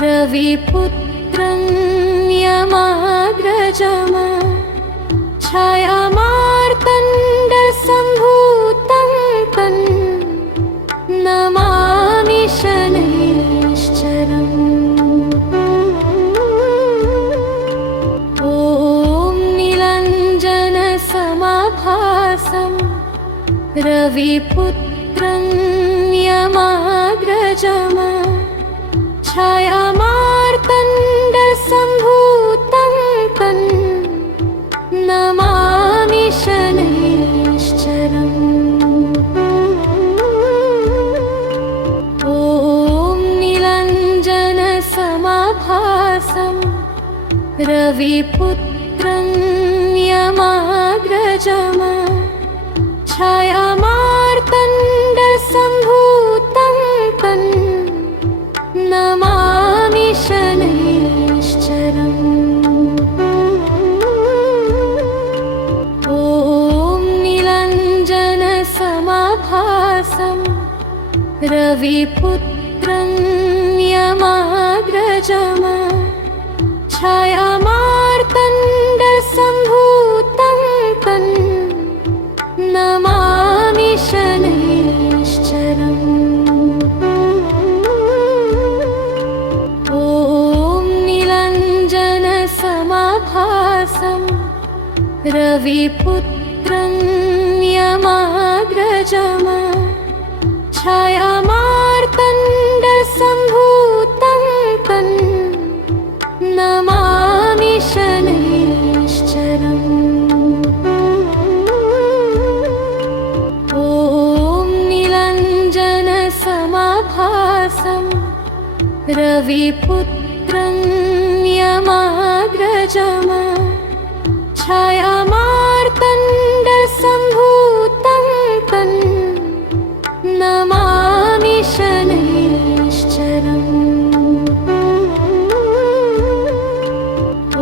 रविपुत्रं यमाग्रजम् छायामार्तण्डसम्भूतं तं नमामि शनैश्चरम्। ॐ नीलाञ्जनसमाभासं रविपुत्रं यमाग्रजम् छायामार्तण्डसम्भूतं तं नमामि शनैश्चरम्। ॐ नीलाञ्जनसमाभासं रविपुत्रं यमाग्रजम् छायामार्तण्डसम्भूतं तं नमामि शनैश्चरम्। ॐ नीलाञ्जनसमाभासं रविपुत्रं यमाग्रजम् छायामार्तण्डसम्भूतं तं नमामि शनैश्चरम्। ॐ नीलाञ्जनसमाभासं रविपुत्रं यमाग्रजम् छायामार्तण्डसम्भूतं तं नमामि शनैश्चरम्। ॐ नीलाञ्जनसमाभासं रविपुत्रं यमाग्रजम् छायामार्तण्डसम्भूतं तं नमामि शनैश्चरम्।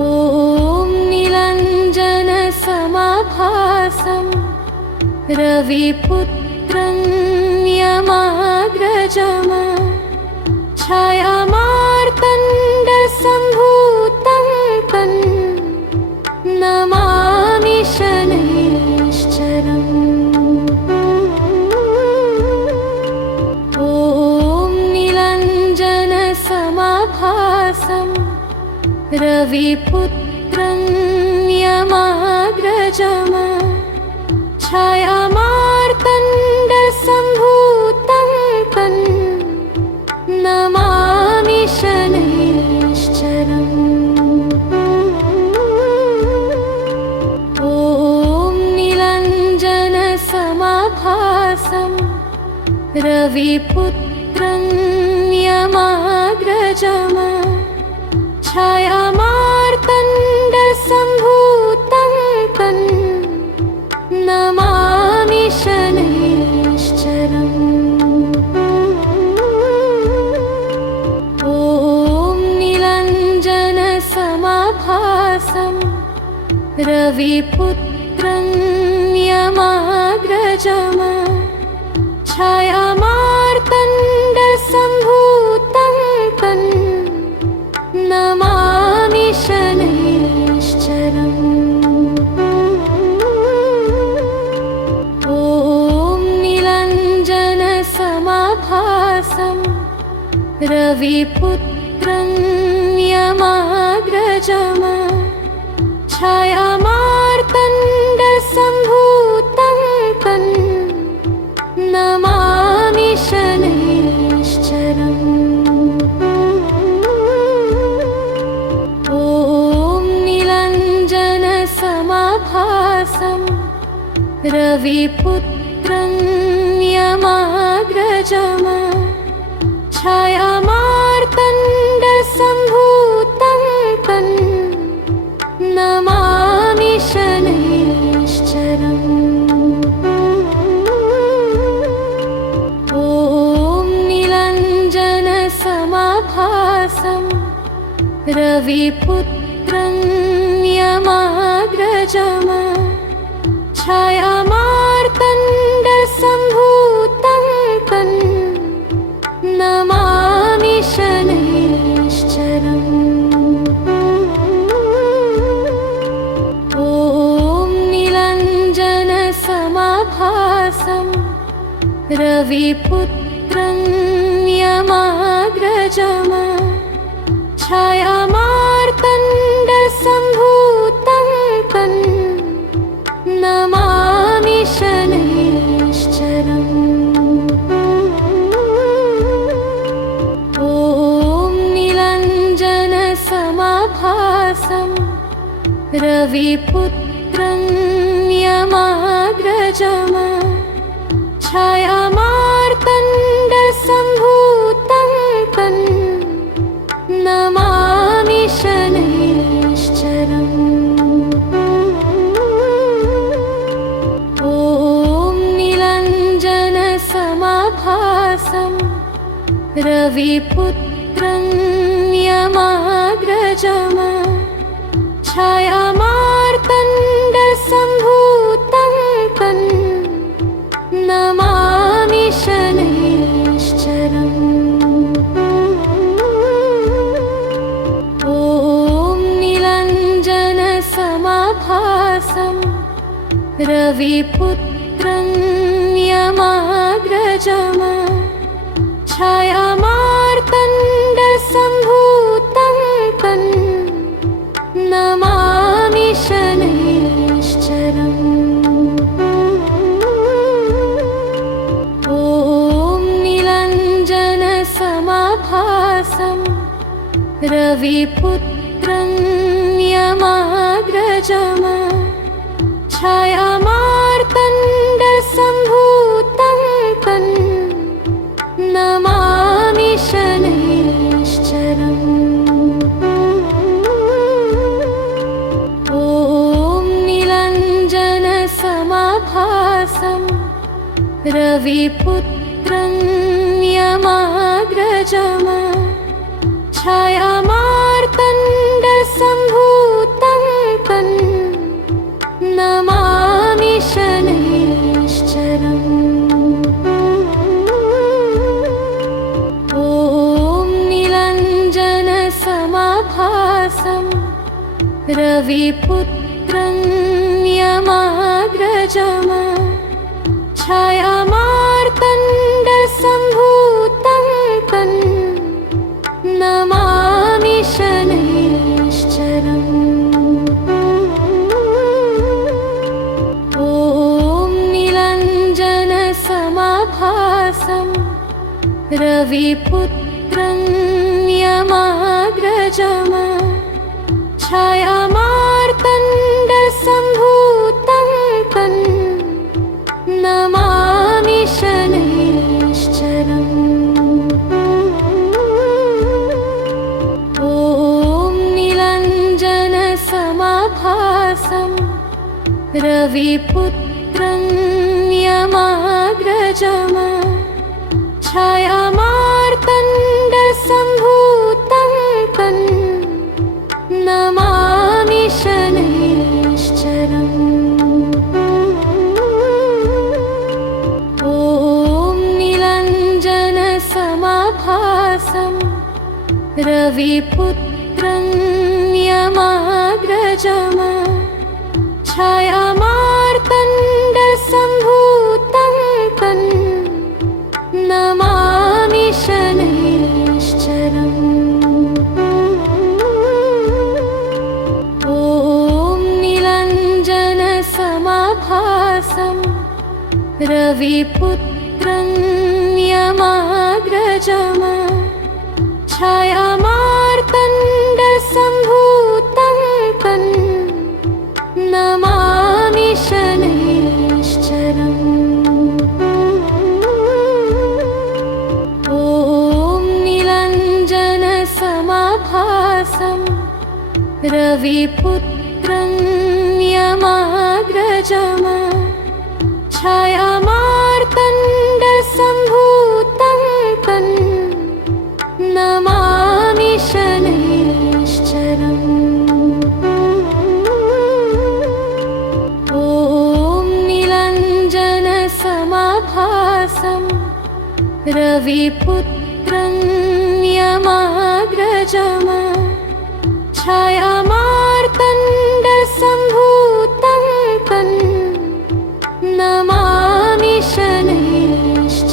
ॐ नीलाञ्जनसमाभासं रविपुत्रं यमाग्रजम् छायामार्तण्डसम्भूतं तं नमामि शनैश्चरम्। ॐ नीलाञ्जनसमाभासं रविपुत्रं यमाग्रजम् छायामार्तण्डसम्भूतं तं नमामि शनैश्चरम्। ॐ नीलाञ्जनसमाभासं रविपुत्रं यमाग्रजम् छायामार्तण्डसम्भूतं तं नमामि शनैश्चरम्। ॐ नीलाञ्जनसमाभासं रविपुत्रं यमाग्रजम् छायामार्तण्डसम्भूतं तं नमामि शनैश्चरम्। ॐ नीलाञ्जनसमाभासं रविपुत्रं यमाग्रजम् छायामार्तण्डसम्भूतं तं नमामि शनैश्चरम्। ॐ नीलाञ्जनसमाभासं रविपुत्रं यमाग्रजम् छायामार्तण्डसम्भूतं तं नमामि शनैश्चरम्। ॐ नीलाञ्जनसमाभासं रविपुत्रं यमाग्रजम् छायामार्तण्डसम्भूतं तं नमामि शनैश्चरम्। रविपुत्रं यमाग्रजम् छायामार्तण्डसम्भूतं तं नमामि शनैश्चरम्। ॐ नीलाञ्जनसमाभासं रविपुत्रं यमाग्रजम् छायामार्तण्डसम्भूतं तं नमामि शनैश्चरम्। ॐ नीलाञ्जनसमाभासं रविपुत्रं यमाग्रजम् छायामार्तण्डसम्भूतं तं नमामि शनैश्चरम्। ॐ नीलाञ्जनसमाभासं रविपुत्रं यमाग्रजम् छायामार्तण्डसम्भूतं तं नमामि शनैश्चरम्। ॐ नीलाञ्जनसमाभासं रविपुत्रं यमाग्रजम् छायामार्तण्डसम्भूतं तं नमामि शनैश्चरम्। ॐ नीलाञ्जनसमाभासं रविपुत्रं यमाग्रजम् छायामार्तण्डसम्भूतं तं नमामि शनैश्चरम्। ॐ नीलाञ्जनसमाभासं रविपुत्रं यमाग्रजम् छायामार्तण्डसम्भूतं तं नमामि शनैश्चरम्। ॐ नीलाञ्जनसमाभासं रविपुत्रं यमाग्रजम् छायामार्तण्डसम्भूतं तं नमामि शनैश्चरम्। ॐ नीलाञ्जनसमाभासं रविपुत्रं यमाग्रजम् छायामार्तण्डसम्भूतं तं नमामि शनैश्चरम्। ॐ नीलाञ्जनसमाभासं रविपुत्रं यमाग्रजम् छायामार्तण्डसम्भूतं तं नमामि शनैश्चरम्। ॐ नीलाञ्जनसमाभासं रविपुत्रं यमाग्रजम् छायामार्तण्डसम्भूतं तं नमामि शनैश्चरम्। ॐ नीलाञ्जनसमाभासं रविपुत्रं यमाग्रजम् छायामार्तण्डसम्भूतं तं नमामि शनैश्चरम्। ॐ नीलाञ्जनसमाभासं रविपुत्रं यमाग्रजम् छायामार्तण्डसम्भूतं तं नमामि शनैश्चरम्।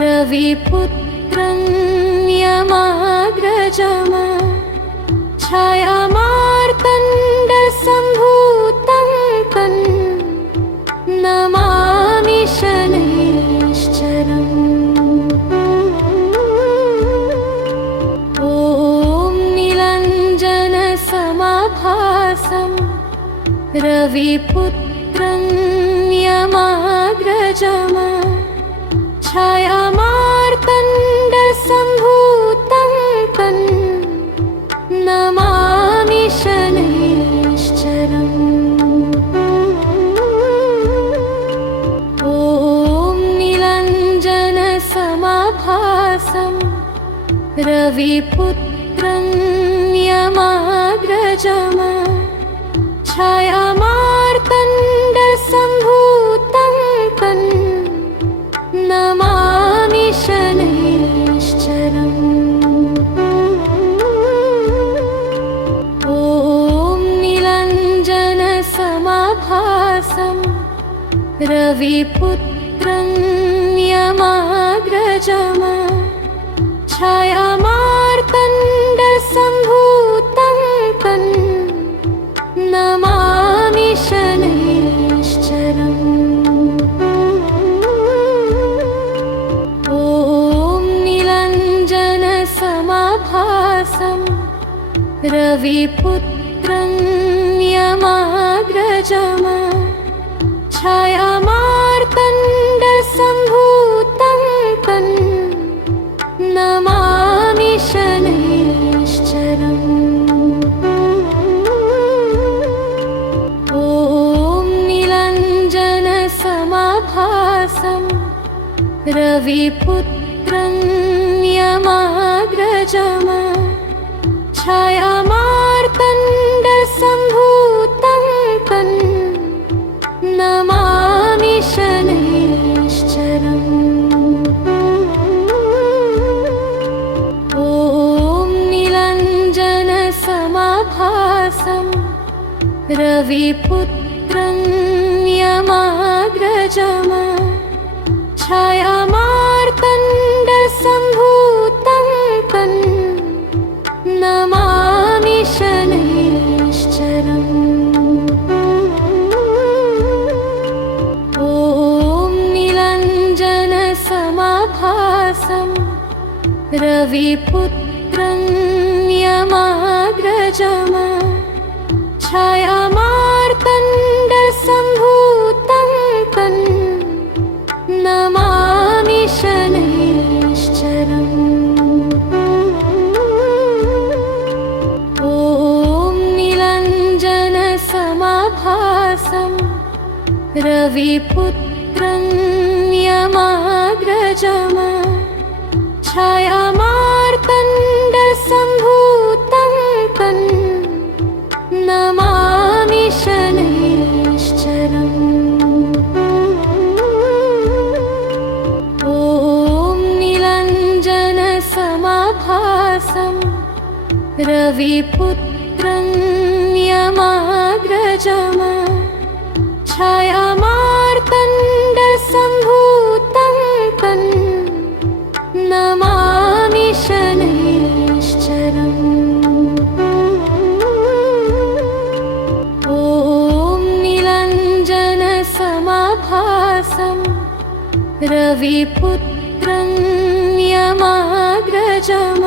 रविपुत्रं यमाग्रजम् छायामार्तण्डसम्भूतं तं नमामि शनैश्चरम्। ॐ नीलाञ्जनसमाभासं रविपुत्रं यमाग्रजम् छायामार्तण्डसम्भूतं तं नमामि शनैश्चरम्। ॐ नीलाञ्जनसमाभासं रविपुत्रं यमाग्रजम् छायामार्तण्डसम्भूतं तं नमामि शनैश्चरम्। ॐ नीलाञ्जनसमाभासं रविपुत्रं यमाग्रजम् छायामार्तण्डसम्भूतं तं नमामि शनैश्चरम्। ॐ नीलाञ्जनसमाभासं रविपुत्रं यमाग्रजम् छायामार्तण्डसम्भूतं तं नमामि शनैश्चरम्। ॐ नीलाञ्जनसमाभासं रविपुत्रं यमाग्रजम् छायामार्तण्डसम्भूतं तं नमामि शनैश्चरम्। ॐ नीलाञ्जनसमाभासं रविपुत्रं यमाग्रजम् छायामार्तण्डसम्भूतं तं नमामि शनैश्चरम्। ॐ नीलाञ्जनसमाभासं रविपुत्रं यमाग्रजम् छायामार्तण्डसम्भूतं तं नमामि शनैश्चरम्। ॐ नीलाञ्जनसमाभासं रविपुत्रं यमाग्रजम् छायामार्तण्डसम्भूतं तं नमामि शनैश्चरम्। ॐ नीलाञ्जनसमाभासं रविपुत्रं यमाग्रजम् छायामार्तण्डसम्भूतं तं नमामि शनैश्चरम्। ॐ नीलाञ्जनसमाभासं रविपुत्रं यमाग्रजम्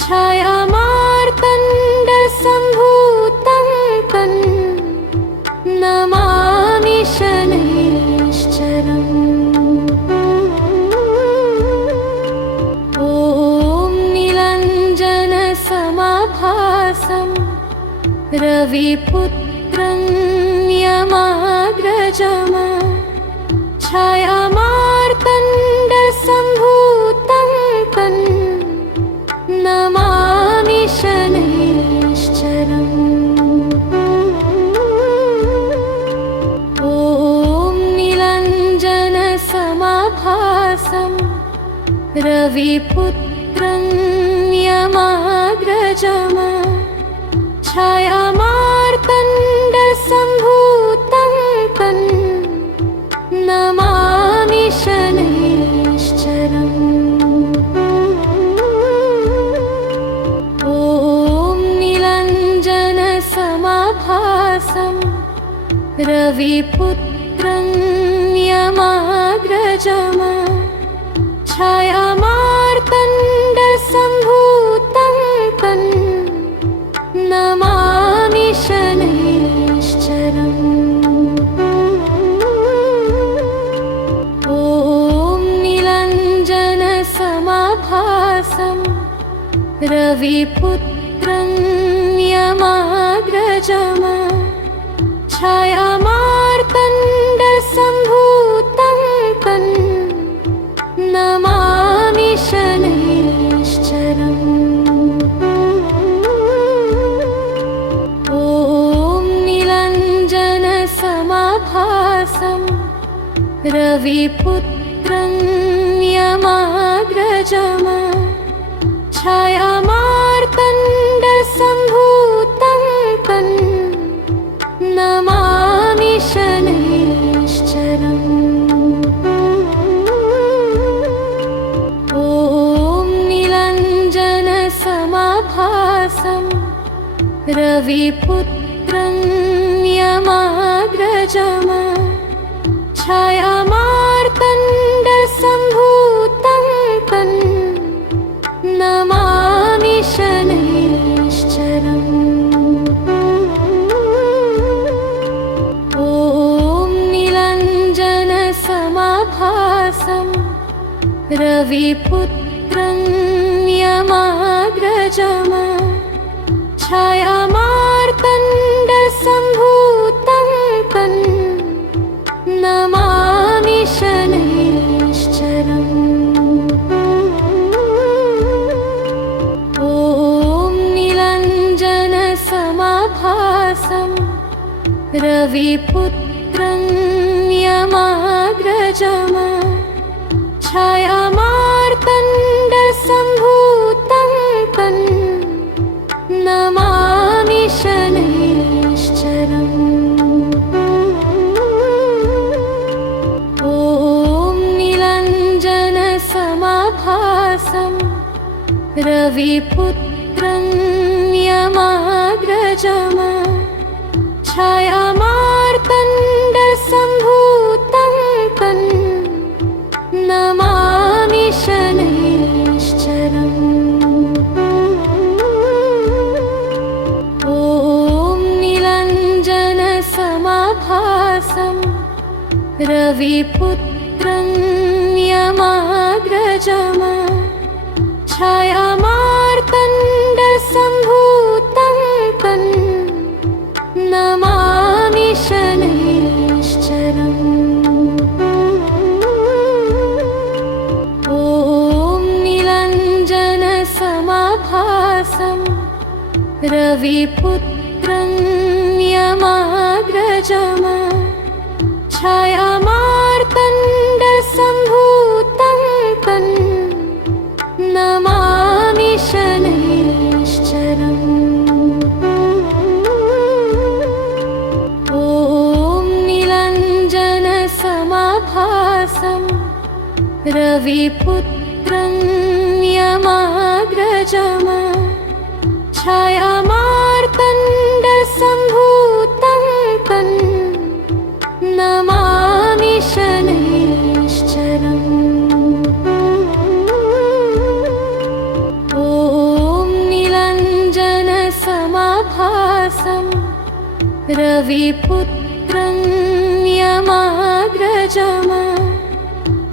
छायामार्तण्डसम्भूतं तं नमामि शनैश्चरम्। ॐ नीलाञ्जनसमाभासं रविपुत्रं यमाग्रजम् छायामार्तण्डसम्भूतं तं नमामि शनैश्चरम्। ॐ नीलाञ्जनसमाभासं रविपुत्रं यमाग्रजम् छायामार्तण्डसम्भूतं तं नमामि शनैश्चरम्। रविपुत्रं यमाग्रजम् छायामार्तण्डसम्भूतं तं नमामि शनैश्चरम्। ॐ नीलाञ्जनसमाभासं रविपुत्रं यमाग्रजम् छायामार्तण्डसम्भूतं तं नमामि शनैश्चरम्। ॐ नीलाञ्जनसमाभासं रविपुत्रं यमाग्रजम् छायामार्तण्डसम्भूतं तं नमामि शनैश्चरम्। ॐ नीलाञ्जनसमाभासं रविपुत्रं यमाग्रजम् छायामार्तण्डसम्भूतं तं नमामि शनैश्चरम्। ॐ नीलाञ्जनसमाभासं रविपुत्रं यमाग्रजम् छायामार्तण्डसम्भूतं तं नमामि शनैश्चरम्। ॐ नीलाञ्जनसमाभासं रविपुत्रं यमाग्रजम् छायामार्तण्डसम्भूतं तं नमामि शनैश्चरम्। ॐ नीलाञ्जनसमाभासं रविपुत्रं यमाग्रजम् छायामार्तण्डसम्भूतं तं नमामि शनैश्चरम्। ॐ नीलाञ्जनसमाभासं रविपुत्रं यमाग्रजम् छायामार्तण्डसम्भूतं तं नमामि शनैश्चरम्। ॐ नीलाञ्जनसमाभासं रविपुत्रं यमाग्रजम् छायामार्तण्डसम्भूतं तं नमामि शनैश्चरम्। ॐ नीलाञ्जनसमाभासं रविपुत्रं यमाग्रजम् छायामार्तण्डसम्भूतं तं नमामि शनैश्चरम्। ॐ नीलाञ्जनसमाभासं रविपुत्रं यमाग्रजम्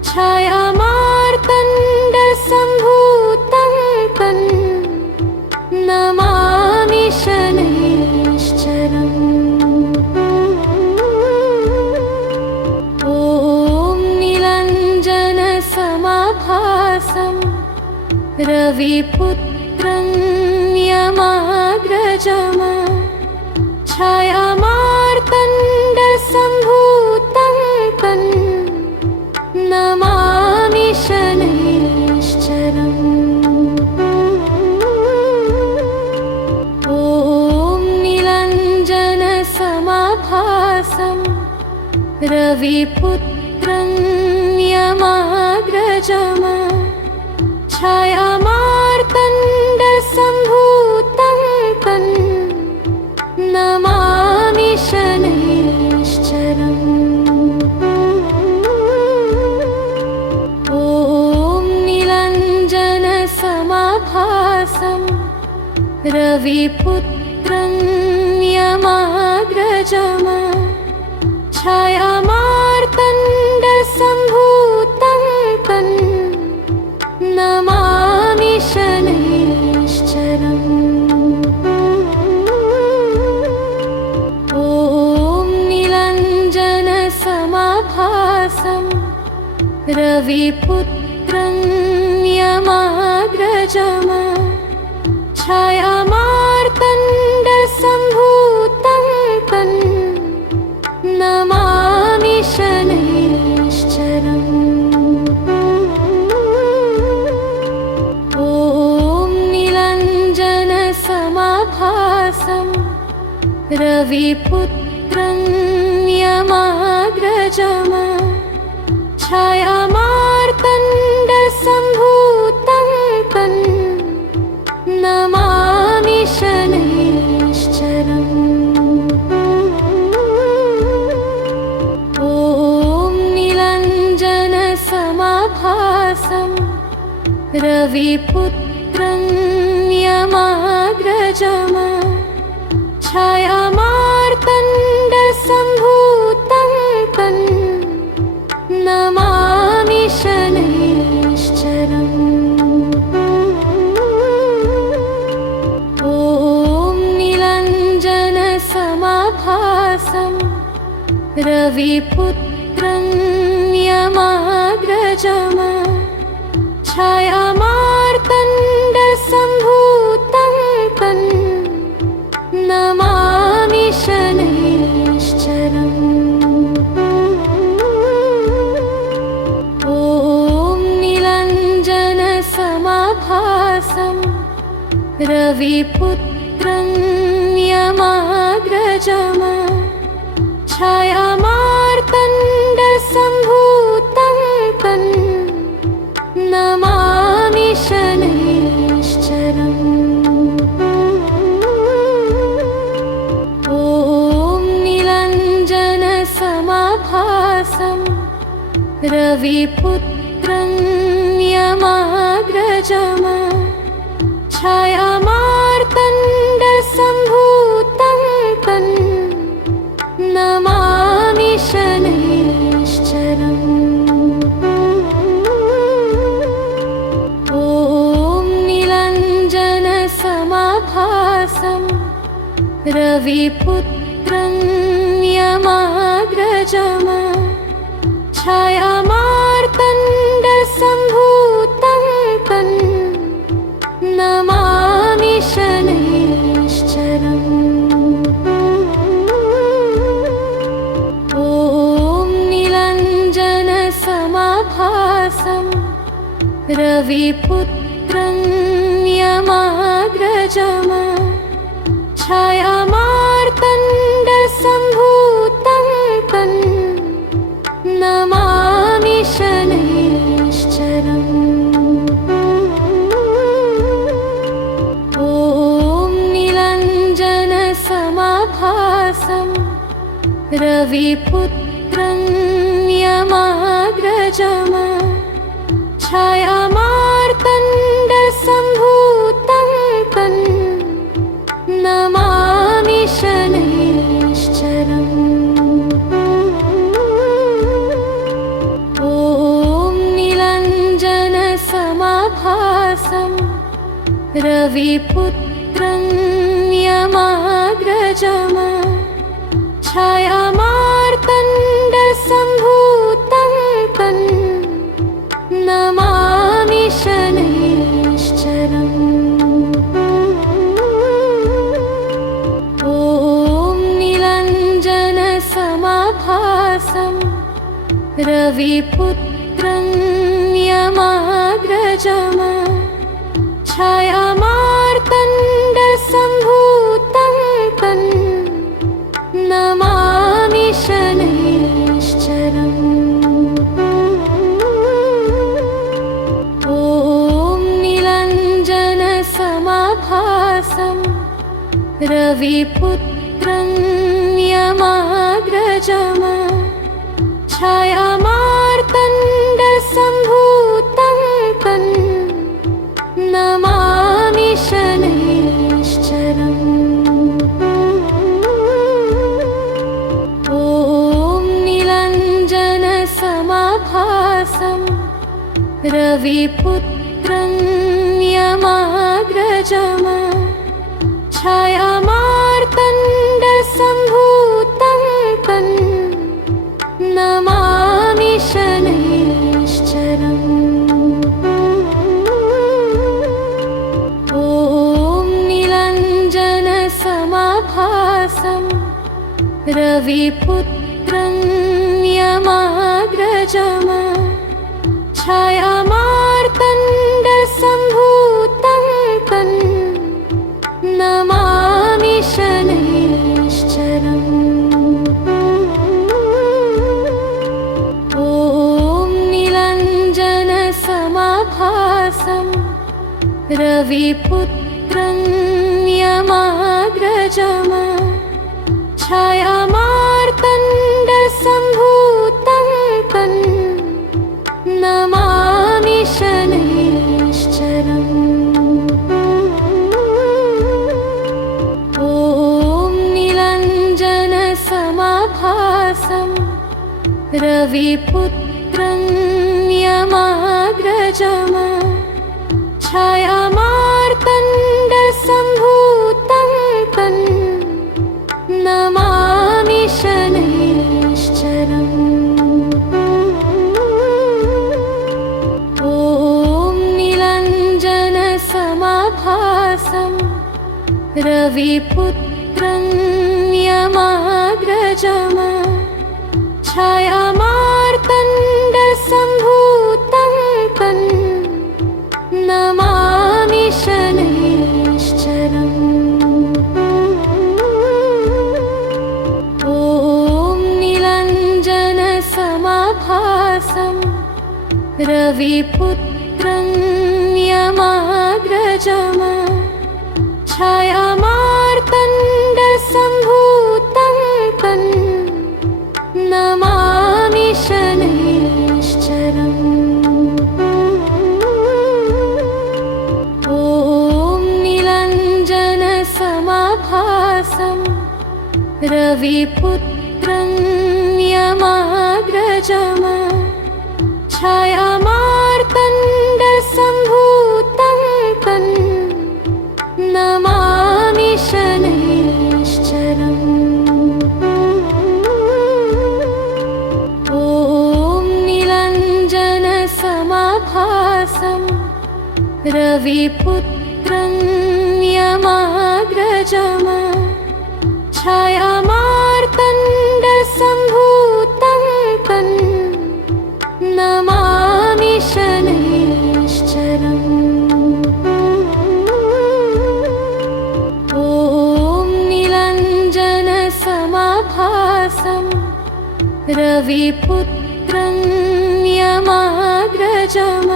छायामार्तण्डसम्भूतं तं नमामि शनैश्चरम्। ॐ नीलाञ्जनसमाभासं रविपुत्रं यमाग्रजम् छायामार्तण्डसम्भूतं तं नमामि शनैश्चरम्। ॐ नीलाञ्जनसमाभासं रविपुत्रं यमाग्रजम् छायामार्तण्डसम्भूतं तं नमामि शनैश्चरम्। रविपुत्रं यमाग्रजम् छायामार्तण्डसम्भूतं तं नमामि शनैश्चरम्। ॐ नीलाञ्जनसमाभासं रविपुत्रं यमाग्रजम् छायामार्तण्डसम्भूतं तं नमामि शनैश्चरम्। ॐ नीलाञ्जनसमाभासं रविपुत्रं यमाग्रजम् छायामार्तण्डसम्भूतं तं नमामि शनैश्चरम्। ॐ नीलाञ्जनसमाभासं रविपुत्रं यमाग्रजम् छायामार्तण्डसम्भूतं तं नमामि शनैश्चरम्। ॐ नीलाञ्जनसमाभासं रविपुत्रं यमाग्रजम् छायामार्तण्डसम्भूतं तं नमामि शनैश्चरम्। ॐ नीलाञ्जनसमाभासं रविपुत्रं यमाग्रजम् छायामार्तण्डसम्भूतं तं नमामि शनैश्चरम्। ॐ नीलाञ्जनसमाभासं रविपुत्रं यमाग्रजम् छायामार्तण्डसम्भूतं तं नमामि शनैश्चरम्। ॐ नीलाञ्जनसमाभासं रविपुत्रं यमाग्रजम् छायामार्तण्डसम्भूतं तं नमामि शनैश्चरम्। ॐ नीलाञ्जनसमाभासं रविपुत्रं यमाग्रजम् छायामार्तण्डसम्भूतं तं नमामि शनैश्चरम्। ॐ नीलाञ्जनसमाभासं रविपुत्रं यमाग्रजम् छायामार्तण्डसम्भूतं तं नमामि शनैश्चरम्। ॐ नीलाञ्जनसमाभासं रविपुत्रं यमाग्रजम् छायामार्तण्डसम्भूतं तं नमामि शनैश्चरम्। ॐ नीलाञ्जनसमाभासं रविपुत्रं यमाग्रजम् छायामार्तण्डसम्भूतं तं नमामि शनैश्चरम्। ॐ नीलाञ्जनसमाभासं रविपुत्रं यमाग्रजम् छायामार्तण्डसम्भूतं तं नमामि शनैश्चरम्। रविपुत्रं यमाग्रजम् छायामार्तण्डसम्भूतं तं नमामि शनैश्चरम्। ॐ नीलाञ्जनसमाभासं रविपुत्रं यमाग्रजम् छायामार्तण्डसम्भूतं तं नमामि शनैश्चरम्। ॐ नीलाञ्जनसमाभासं रविपुत्रं यमाग्रजम् छायामार्तण्डसम्भूतं तं नमामि शनैश्चरम्। ॐ नीलाञ्जनसमाभासं रविपुत्रं यमाग्रजम् छायामार्तण्डसम्भूतं तं नमामि शनैश्चरम्। ॐ नीलाञ्जनसमाभासं रविपुत्रं यमाग्रजम् छायामार्तण्डसम्भूतं तं नमामि शनैश्चरम्। ॐ नीलाञ्जनसमाभासं रविपुत्रं यमाग्रजम् छायामार्तण्डसम्भूतं तं नमामि शनैश्चरम्। ॐ नीलाञ्जनसमाभासं रविपुत्रं यमाग्रजम् छायामार्तण्डसम्भूतं तं नमामि शनैश्चरम्। ॐ नीलाञ्जनसमाभासं रविपुत्रं यमाग्रजम्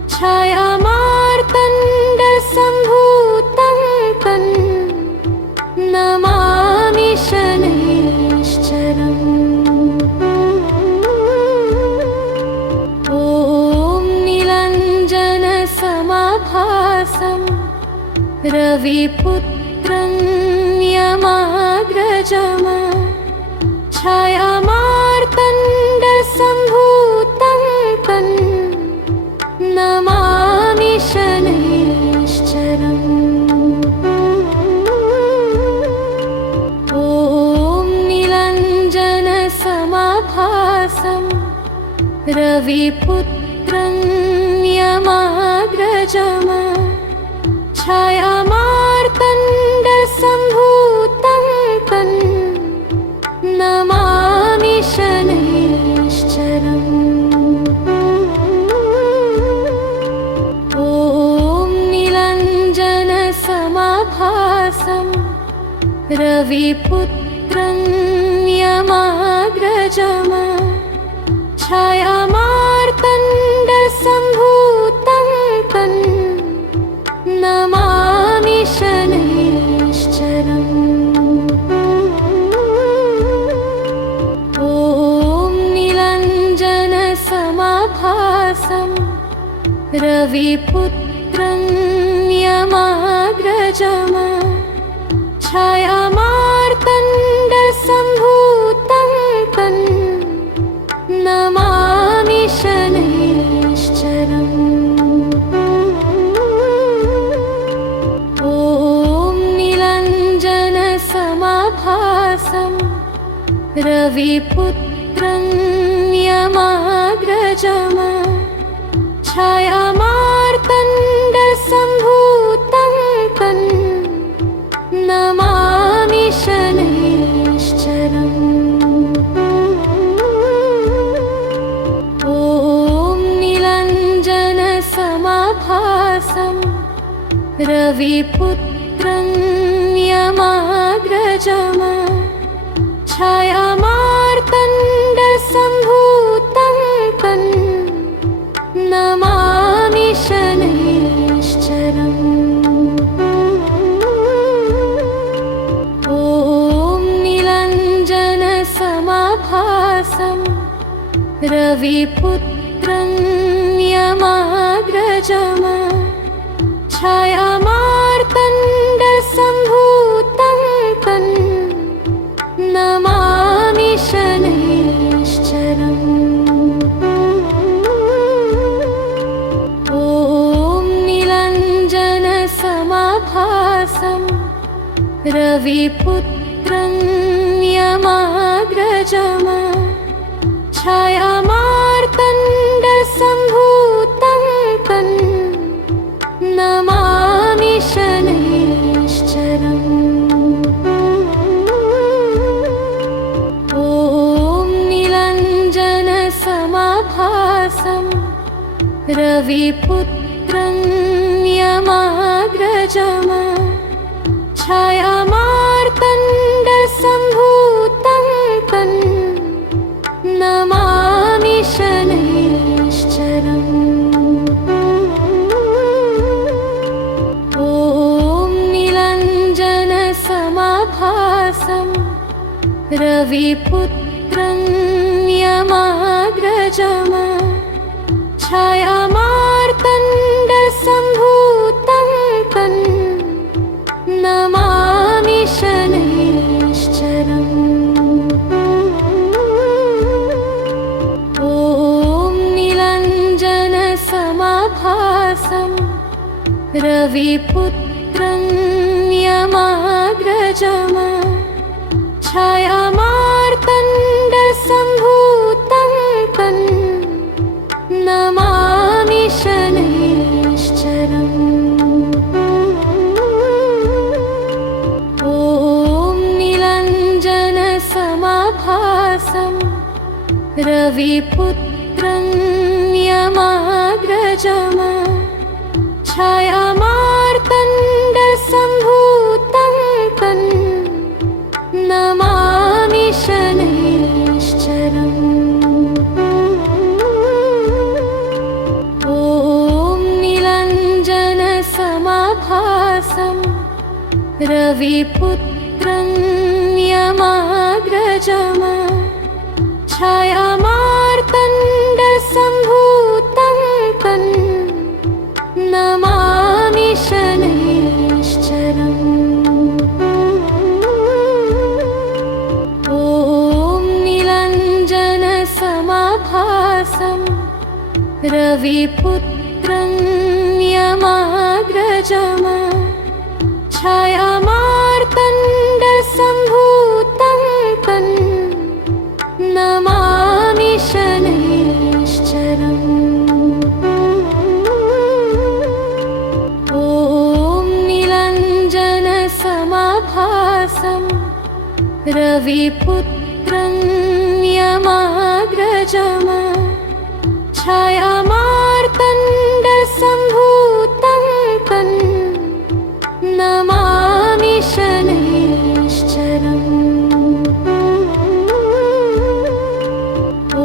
छायामार्तण्डसम्भूतं तं नमामि शनैश्चरम्। ॐ नीलाञ्जनसमाभासं रविपुत्रं यमाग्रजम् छायामार्तण्डसम्भूतं तं नमामि शनैश्चरम्। ॐ नीलाञ्जनसमाभासं रविपुत्रं यमाग्रजम् छायामार्तण्डसम्भूतं तं नमामि शनैश्चरम्। ॐ नीलाञ्जनसमाभासं रविपुत्रं यमाग्रजम् रविपुत्रं यमाग्रजम् छायामार्तण्डसम्भूतं तं नमामि शनैश्चरम्। ॐ नीलाञ्जनसमाभासं रविपुत्रं यमाग्रजम् छायामार्तण्डसम्भूतं तं नमामि शनैश्चरम्। ॐ नीलाञ्जनसमाभासं रविपुत्रं यमाग्रजम् छायामार्तण्डसम्भूतं तं नमामि शनैश्चरम्। ॐ नीलाञ्जनसमाभासं रविपुत्रं यमाग्रजम् छायामार्तण्डसम्भूतं तं नमामि शनैश्चरम्। ॐ नीलाञ्जनसमाभासं रविपुत्रं यमाग्रजम् छायामार्तण्डसम्भूतं तं नमामि शनैश्चरम्। ॐ नीलाञ्जनसमाभासं रविपुत्रं यमाग्रजम् छायामार्तण्डसम्भूतं तं नमामि शनैश्चरम्। ॐ नीलाञ्जनसमाभासं रविपुत्रं यमाग्रजम् छायामार्तण्डसम्भूतं तं नमामि शनैश्चरम्। ॐ नीलाञ्जनसमाभासं रविपुत्रं यमाग्रजम् छायामार्तण्डसम्भूतं तं नमामि शनैश्चरम्। ॐ नीलाञ्जनसमाभासं रविपुत्रं यमाग्रजम् छायामार्तण्डसम्भूतं तं नमामि शनैश्चरम्। ॐ नीलाञ्जनसमाभासं रविपुत्रं यमाग्रजम् छायामार्तण्डसम्भूतं तं नमामि शनैश्चरम्। ॐ नीलाञ्जनसमाभासं रविपुत्रं यमाग्रजम् छायामार्तण्डसम्भूतं तं नमामि शनैश्चरम्। ॐ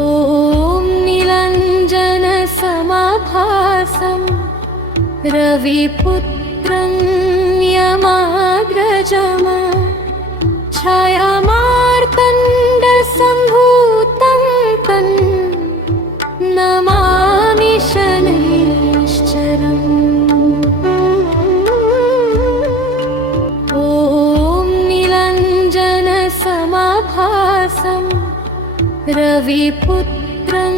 नीलाञ्जनसमाभासं रविपुत्रं यमाग्रजम् छायामार्तण्डसम्भूतं तं नमामि शनैश्चरम्। ॐ नीलाञ्जनसमाभासं रविपुत्रं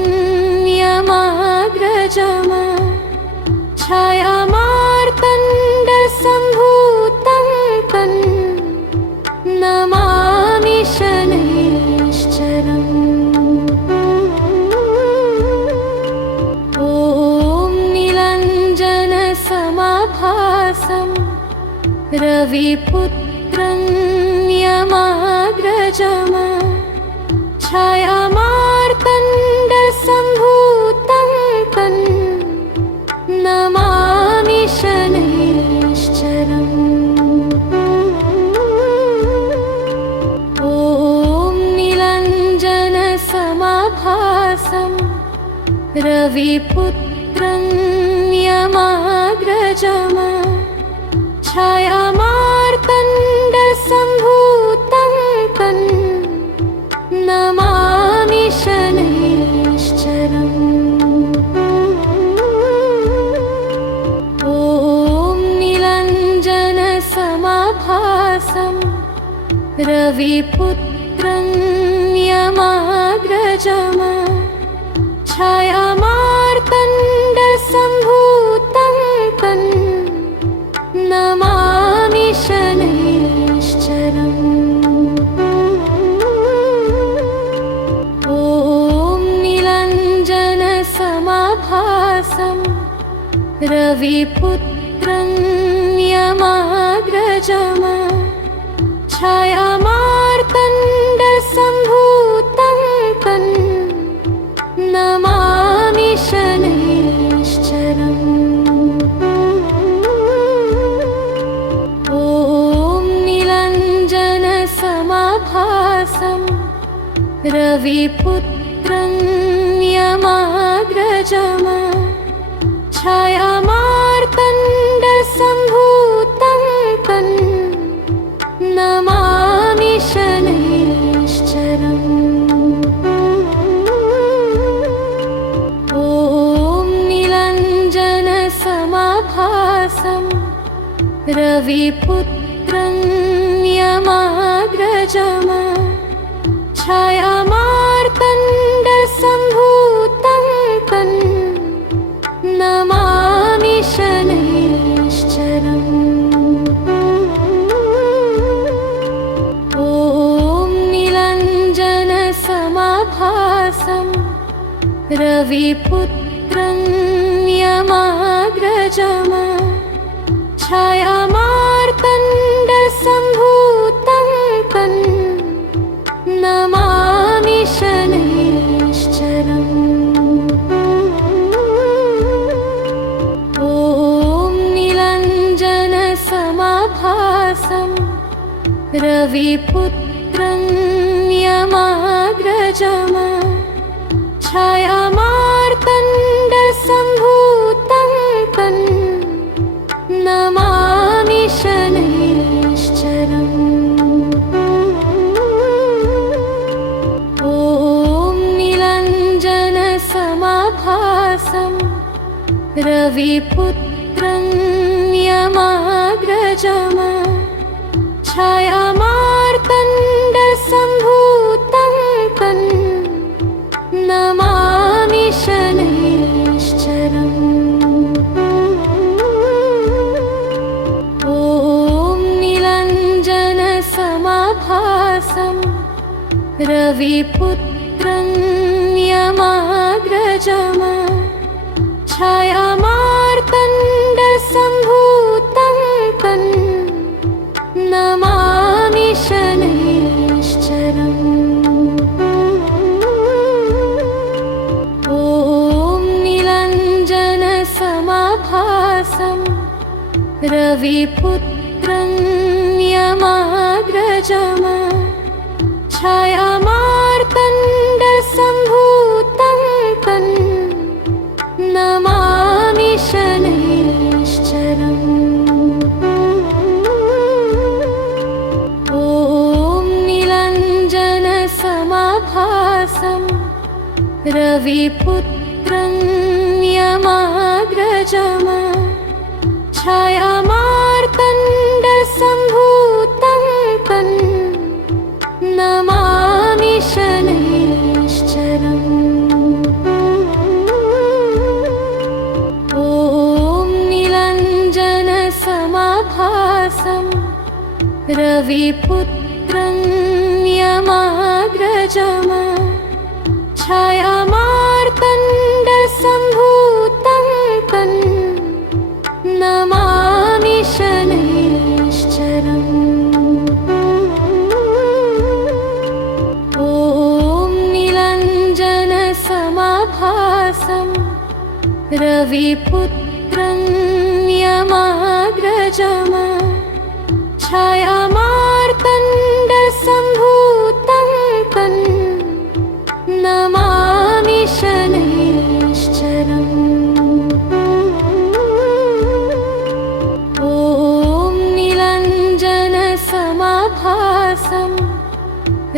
यमाग्रजम् छायामार्तण्डसम्भूतं तं नमामि शनैश्चरम्। रविपुत्रं यमाग्रजम् छायामार्तण्डसम्भूतं तं नमामि शनैश्चरम्। ॐ नीलाञ्जनसमाभासं रविपुत्रं यमाग्रजम् छायामार्तण्डसम्भूतं तं नमामि शनैश्चरम्। ॐ नीलाञ्जनसमाभासं रविपुत्रं यमाग्रजम् छायामार्तण्डसम्भूतं तं नमामि शनैश्चरम्। ॐ नीलाञ्जनसमाभासं रविपुत्रं यमाग्रजम् छायामार्तण्डसम्भूतं तं नमामि शनैश्चरम्। ॐ नीलाञ्जनसमाभासं रविपुत्रं यमाग्रजम् छायामार्तण्डसम्भूतं तं नमामि शनैश्चरम्। ॐ नीलाञ्जनसमाभासं रविपुत्रं यमाग्रजम् छायामार्तण्डसम्भूतं तं नमामि शनैश्चरम्। ॐ नीलाञ्जनसमाभासं रविपुत्रं यमाग्रजम् छायामार्तण्डसम्भूतं तं नमामि शनैश्चरम्। ॐ नीलाञ्जनसमाभासं रविपुत्रं यमाग्रजम् छायामार्तण्डसम्भूतं तं नमामि शनैश्चरम्। ॐ नीलाञ्जनसमाभासं रविपुत्रं यमाग्रजम् छायामार्तण्डसम्भूतं तं नमामि शनैश्चरम्। ॐ नीलाञ्जनसमाभासं रविपुत्रं यमाग्रजम् छायामार्तण्डसम्भूतं तं नमामि शनैश्चरम्। ॐ नीलाञ्जनसमाभासं रविपुत्रं यमाग्रजम् छायामार्तण्डसम्भूतं तं नमामि शनैश्चरम्। ॐ नीलाञ्जनसमाभासं रविपुत्रं यमाग्रजम् छायामार्तण्डसम्भूतं तं नमामि शनैश्चरम्। ॐ नीलाञ्जनसमाभासं रविपुत्रं यमाग्रजम् छायामार्तण्डसम्भूतं तं नमामि शनैश्चरम्। रविपुत्रं यमाग्रजम् छायामार्तण्डसम्भूतं तं नमामि शनैश्चरम्। ॐ नीलाञ्जनसमाभासं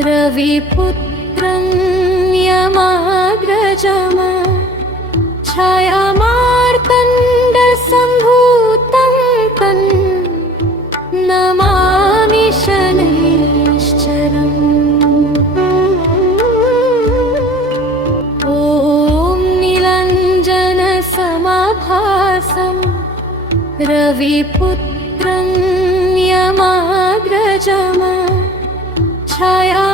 रविपुत्रं यमाग्रजम् छायामार्तण्डसम्भूतं तं नमामि शनैश्चरम्। ॐ नीलाञ्जनसमाभासं रविपुत्रं यमाग्रजम् छाया